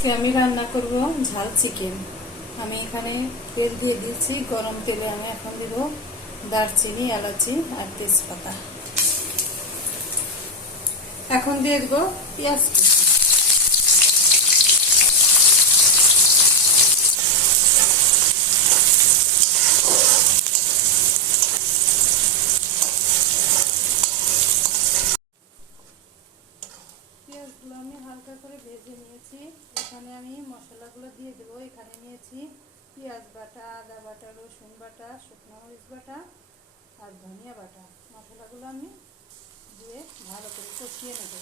আজকে আমি রান্না করব ঝাল চিকেন। আমি এখানে তেল দিয়ে দিয়েছি। গরম তেলে আমি এখন দেব দারচিনি, এলাচি আর তেজপাতা। এখন দিয়ে দেব পেঁয়াজ কুচি। পেঁয়াজগুলো আমি হালকা করে ভেজে নিয়েছি। এখানে আমি মশলাগুলো দিয়ে দেবো। এখানে নিয়েছি পেঁয়াজ বাটা, আদা বাটা, রসুন বাটা, শুকনো মরিচ বাটা আর ধনিয়া বাটা। মশলাগুলো আমি দিয়ে ভালো করে কষিয়ে নেব।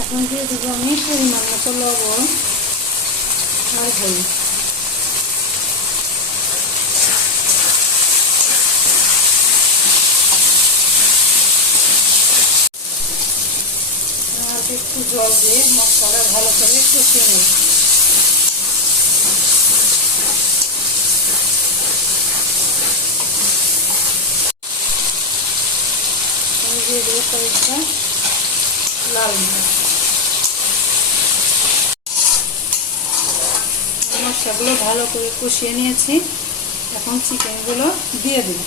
এখন দিয়ে দেবো আমি পরিমাণ মতো লবণ আর হলুদ। একটু জল দিয়ে মশলাটা ভালো করে কষিয়ে নেব। দিয়ে দেবো কয়েকটা লাল মরিচ। মশলাগুলো ভালো করে কষিয়ে নিয়েছি। এখন চিকেনগুলো দিয়ে দেব।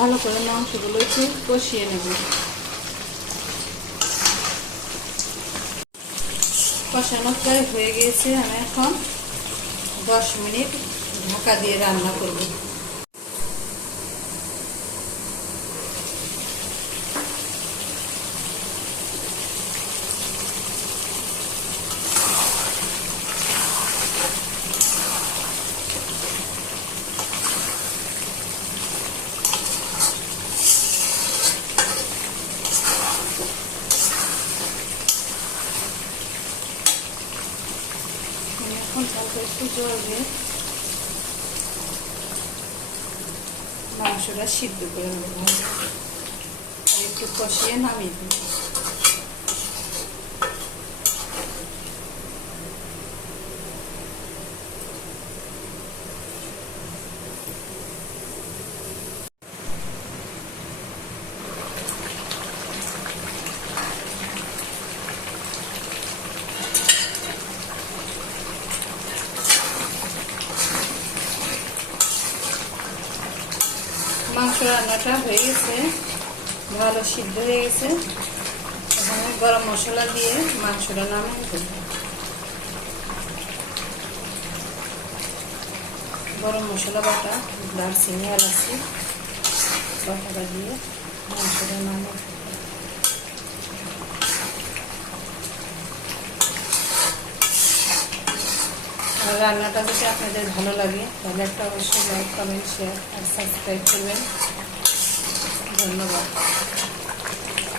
ভালো করে মাংসগুলো একটু কষিয়ে নেব। কষানো প্রায় হয়ে গিয়েছে। আমি এখন 10 মিনিট ঢাকা দিয়ে রান্না করব। এখন হালকা একটু জল দিয়ে মাংসটা সিদ্ধ করে নেব। একটু কষিয়ে নামিয়ে দেব। মাংস রান্নাটা হয়ে গেছে, ভালো সিদ্ধ হয়ে গেছে। এখানে গরম মশলা দিয়ে মাংসটা নামিয়ে দেব। গরম মশলা বাটা, দারচিনি, এলাচি বাটাটা দিয়ে মাংসটা নামিয়ে দেব। রান্নাটা যদি আপনাদের ভালো লাগে তাহলে একটা অবশ্যই লাইক, কমেন্ট, শেয়ার আর সাবস্ক্রাইব করবেন। ধন্যবাদ।